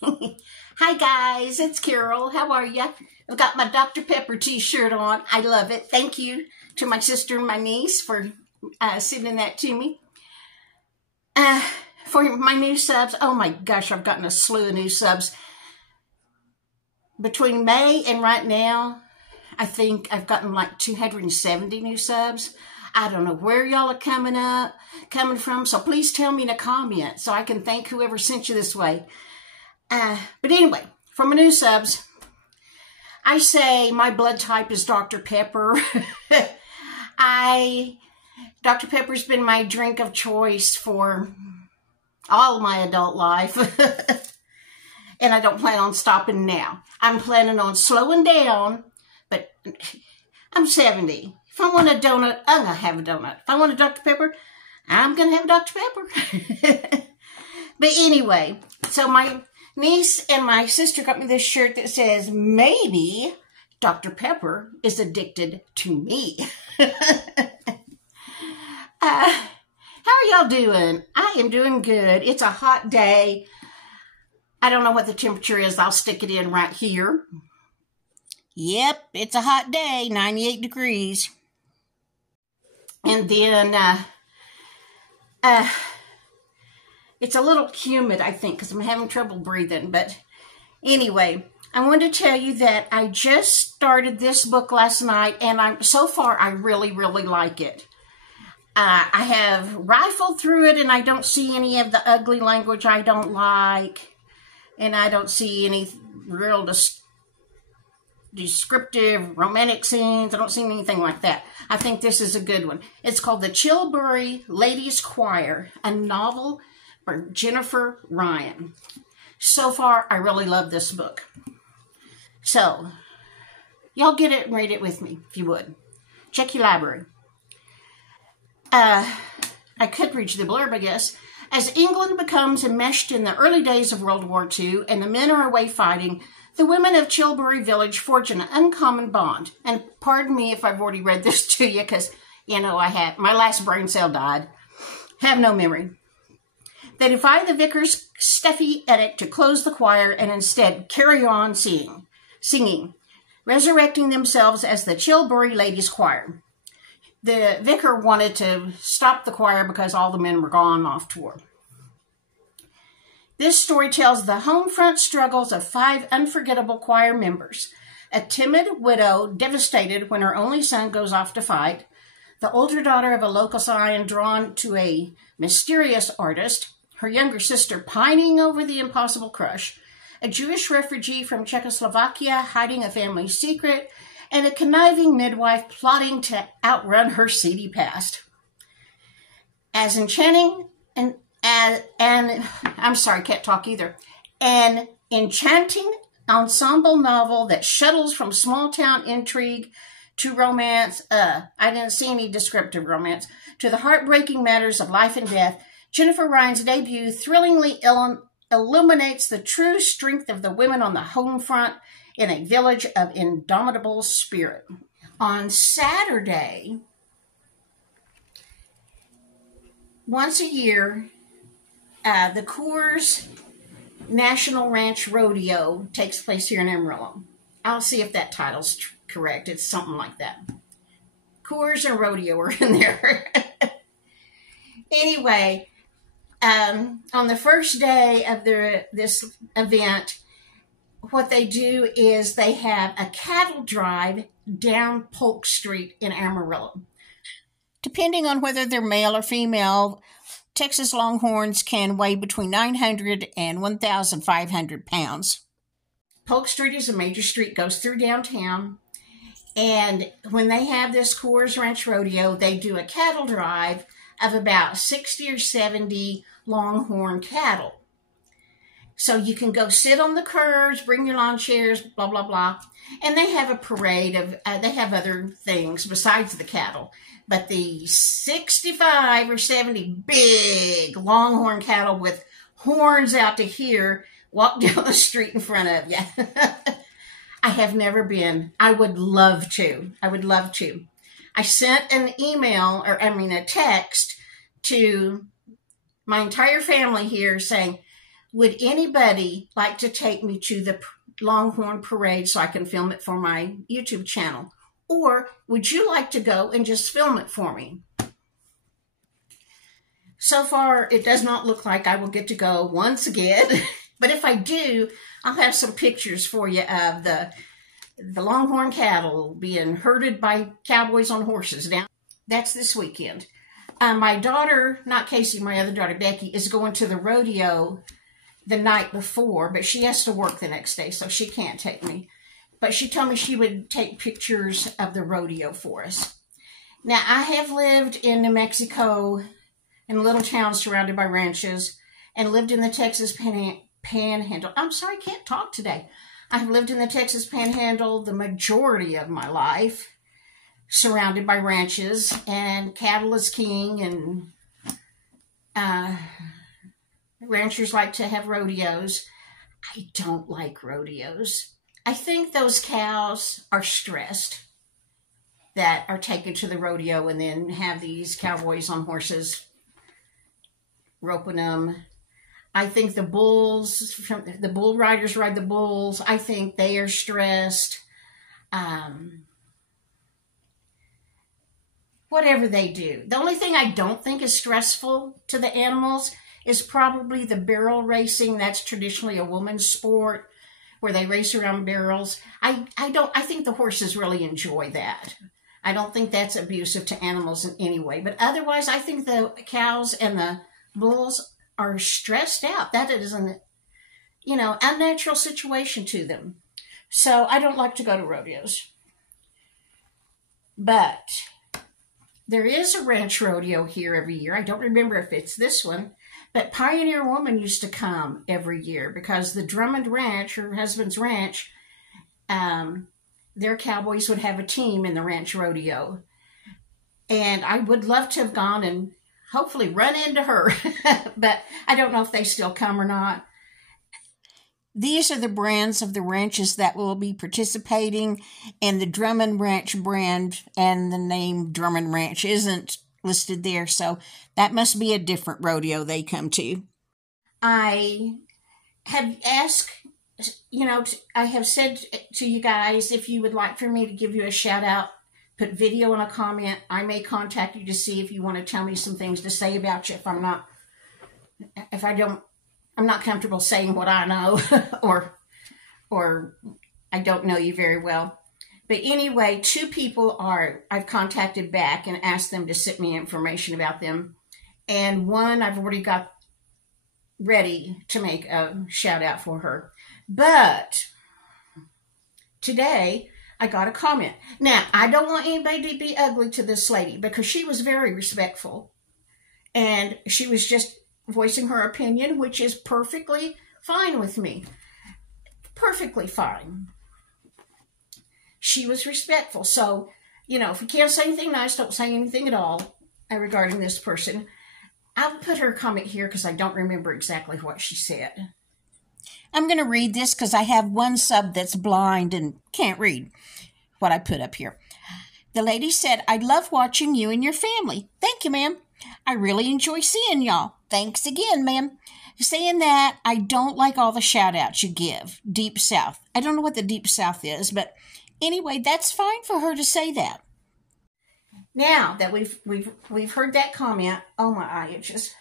Hi guys, it's Carol. How are ya? I've got my Dr. Pepper t-shirt on. I love it. Thank you to my sister and my niece for sending that to me. For my new subs, oh my gosh, I've gotten a slew of new subs. Between May and right now, I think I've gotten like 270 new subs. I don't know where y'all are coming from, so please tell me in a comment so I can thank whoever sent you this way. But anyway, for my new subs, I say my blood type is Dr. Pepper. Dr. Pepper's been my drink of choice for all my adult life. And I don't plan on stopping now. I'm planning on slowing down, but I'm 70. If I want a donut, I'm going to have a donut. If I want a Dr. Pepper, I'm going to have a Dr. Pepper. But anyway, so my niece and my sister got me this shirt that says, maybe Dr. Pepper is addicted to me. How are y'all doing? I am doing good. It's a hot day. I don't know what the temperature is. I'll stick it in right here. Yep, it's a hot day, 98 degrees. And then it's a little humid, I think, because I'm having trouble breathing. But anyway, I wanted to tell you that I just started this book last night, and so far I really, really like it. I have rifled through it, and I don't see any of the ugly language I don't like, and I don't see any real descriptive romantic scenes. I don't see anything like that. I think this is a good one. It's called The Chilbury Ladies Choir, a novel by Jennifer Ryan. So far, I really love this book. So, y'all get it and read it with me, if you would. Check your library. I could read you the blurb, I guess. As England becomes enmeshed in the early days of World War II and the men are away fighting, the women of Chilbury Village forge an uncommon bond. And pardon me if I've already read this to you, because, you know, my last brain cell died. Have no memory. They defy the vicar's stuffy edict to close the choir and instead carry on singing, resurrecting themselves as the Chilbury Ladies Choir. The vicar wanted to stop the choir because all the men were gone off tour. This story tells the home front struggles of 5 unforgettable choir members. A timid widow devastated when her only son goes off to fight, the older daughter of a local scion drawn to a mysterious artist, her younger sister pining over the impossible crush, a Jewish refugee from Czechoslovakia hiding a family secret, and a conniving midwife plotting to outrun her seedy past. As enchanting and I'm sorry, can't talk either. An enchanting ensemble novel that shuttles from small town intrigue to romance. I didn't see any descriptive romance to the heartbreaking matters of life and death. Jennifer Ryan's debut thrillingly illuminates the true strength of the women on the home front in a village of indomitable spirit. On Saturday, once a year, the Coors National Ranch Rodeo takes place here in Amarillo. I'll see if that title's correct. It's something like that. Coors and Rodeo are in there. Anyway, on the first day of this event, what they do is they have a cattle drive down Polk Street in Amarillo. Depending on whether they're male or female, Texas Longhorns can weigh between 900 and 1,500 pounds. Polk Street is a major street, goes through downtown. And when they have this Coors Ranch Rodeo, they do a cattle drive of about 60 or 70 Longhorn cattle. So you can go sit on the curbs, bring your lawn chairs, blah, blah, blah. And they have a parade of, they have other things besides the cattle. But the 65 or 70 big Longhorn cattle with horns out to here walk down the street in front of you. I have never been. I would love to. I would love to. I sent an email, a text to my entire family here saying, Would anybody like to take me to the Longhorn Parade so I can film it for my YouTube channel? Or would you like to go and just film it for me? So far, it does not look like I will get to go once again. But if I do, I'll have some pictures for you of the Longhorn cattle being herded by cowboys on horses. Now, that's this weekend. My daughter, not Casey, my other daughter, Becky, is going to the rodeo the night before, but she has to work the next day, so she can't take me. But she told me she would take pictures of the rodeo for us. Now, I have lived in New Mexico in little towns surrounded by ranches and lived in the Texas Panhandle. I'm sorry, I can't talk today. I have lived in the Texas Panhandle the majority of my life, surrounded by ranches, and cattle is king, and ranchers like to have rodeos. I don't like rodeos. I think those cows are stressed that are taken to the rodeo and then have these cowboys on horses roping them. I think the bulls, the bull riders ride the bulls. I think they are stressed. Whatever they do. The only thing I don't think is stressful to the animals is probably the barrel racing. That's traditionally a woman's sport where they race around barrels. I think the horses really enjoy that. I don't think that's abusive to animals in any way. But otherwise, I think the cows and the bulls are stressed out. That is an, unnatural situation to them. So I don't like to go to rodeos. But there is a ranch rodeo here every year. I don't remember if it's this one, but Pioneer Woman used to come every year because the Drummond Ranch, her husband's ranch, their cowboys would have a team in the ranch rodeo. And I would love to have gone and hopefully run into her, but I don't know if they still come or not. These are the brands of the ranches that will be participating, and the Drummond Ranch brand and the name Drummond Ranch isn't listed there, so that must be a different rodeo they come to. I have asked, I have said to you guys, if you would like for me to give you a shout out, put video in a comment. I may contact you to see if you want to tell me some things to say about you I'm not comfortable saying what I know or I don't know you very well. But anyway, 2 people I've contacted back and asked them to send me information about them. And one I've already got ready to make a shout out for her. But today I got a comment. Now, I don't want anybody to be ugly to this lady because she was very respectful. And she was just voicing her opinion, which is perfectly fine with me. Perfectly fine. She was respectful. So, if you can't say anything nice, don't say anything at all regarding this person. I'll put her comment here because I don't remember exactly what she said. I'm going to read this because I have one sub that's blind and can't read what I put up here. The lady said, I love watching you and your family. Thank you, ma'am. I really enjoy seeing y'all. Thanks again, ma'am. Saying that, I don't like all the shout outs you give. Deep South. I don't know what the Deep South is, but anyway, that's fine for her to say that. Now that we've heard that comment, oh my eye itches.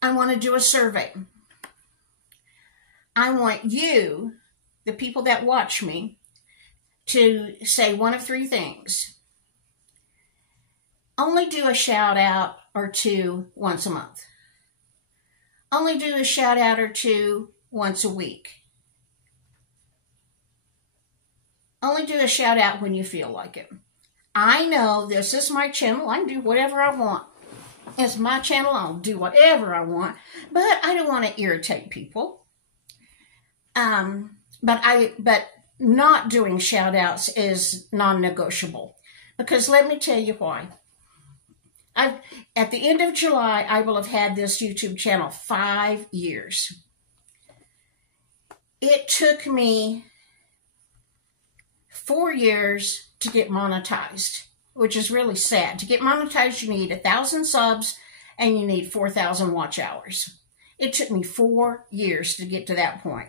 I want to do a survey. I want you, the people that watch me, to say one of 3 things. Only do a shout out or 2 once a month. Only do a shout out or 2 once a week. Only do a shout out when you feel like it. I know this is my channel. I can do whatever I want. It's my channel. I'll do whatever I want. But I don't want to irritate people. But not doing shout outs is non-negotiable. Because let me tell you why. At the end of July, I will have had this YouTube channel 5 years. It took me 4 years to get monetized, which is really sad. To get monetized, you need 1,000 subs and you need 4,000 watch hours. It took me 4 years to get to that point.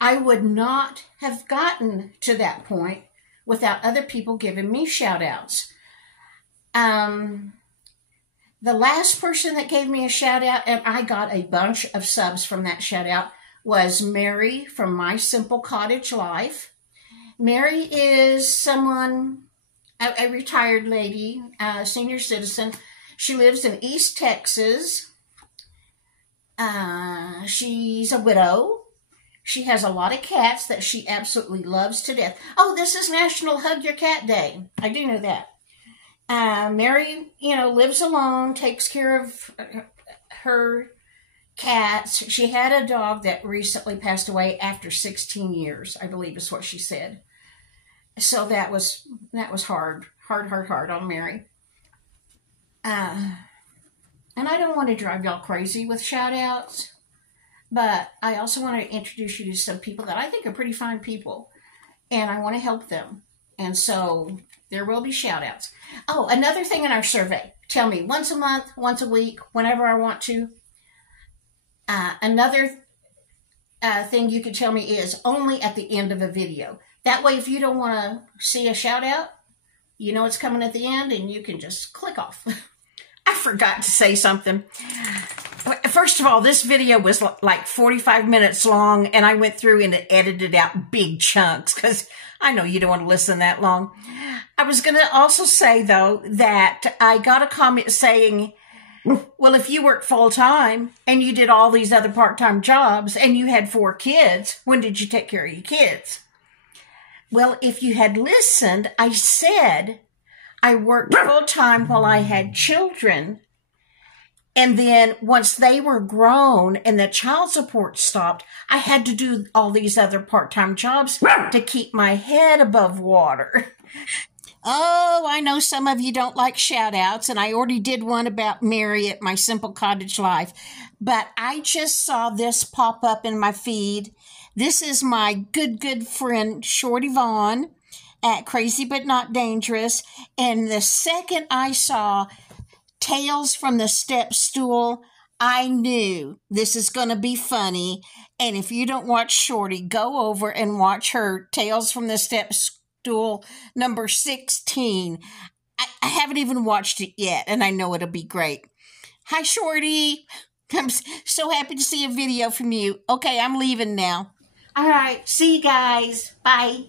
I would not have gotten to that point without other people giving me shout outs. The last person that gave me a shout out, and I got a bunch of subs from that shout out, was Mary from My Simple Cottage Life. Mary is someone, a retired lady, a senior citizen. She lives in East Texas. She's a widow. She has a lot of cats that she absolutely loves to death. Oh, this is National Hug Your Cat Day. I do know that. Mary, lives alone, takes care of her cats. She had a dog that recently passed away after 16 years, I believe is what she said. So that was hard on Mary. And I don't want to drive y'all crazy with shout outs, but I also want to introduce you to some people that I think are pretty fine people, and I want to help them. And so there will be shout outs. Oh, another thing in our survey. Tell me once a month, once a week, whenever I want to. Another thing you can tell me is only at the end of a video. That way, if you don't want to see a shout out, you know it's coming at the end and you can just click off. I forgot to say something. First of all, this video was like 45 minutes long, and I went through and edited out big chunks because I know you don't want to listen that long. I was going to also say, though, that I got a comment saying, well, if you worked full-time and you did all these other part-time jobs and you had 4 kids, when did you take care of your kids? Well, if you had listened, I said I worked full-time while I had children. And then once they were grown and the child support stopped, I had to do all these other part-time jobs to keep my head above water. Oh, I know some of you don't like shout-outs, and I already did one about Mary at My Simple Cottage Life. But I just saw this pop up in my feed. This is my good friend, Shorty Vaughn, at Crazy But Not Dangerous. And the second I saw Tales from the Step Stool, I knew this is going to be funny. And if you don't watch Shorty, go over and watch her Tales from the Step Stool number 16. I haven't even watched it yet, and I know it'll be great. Hi, Shorty. I'm so happy to see a video from you. Okay, I'm leaving now. All right, see you guys. Bye.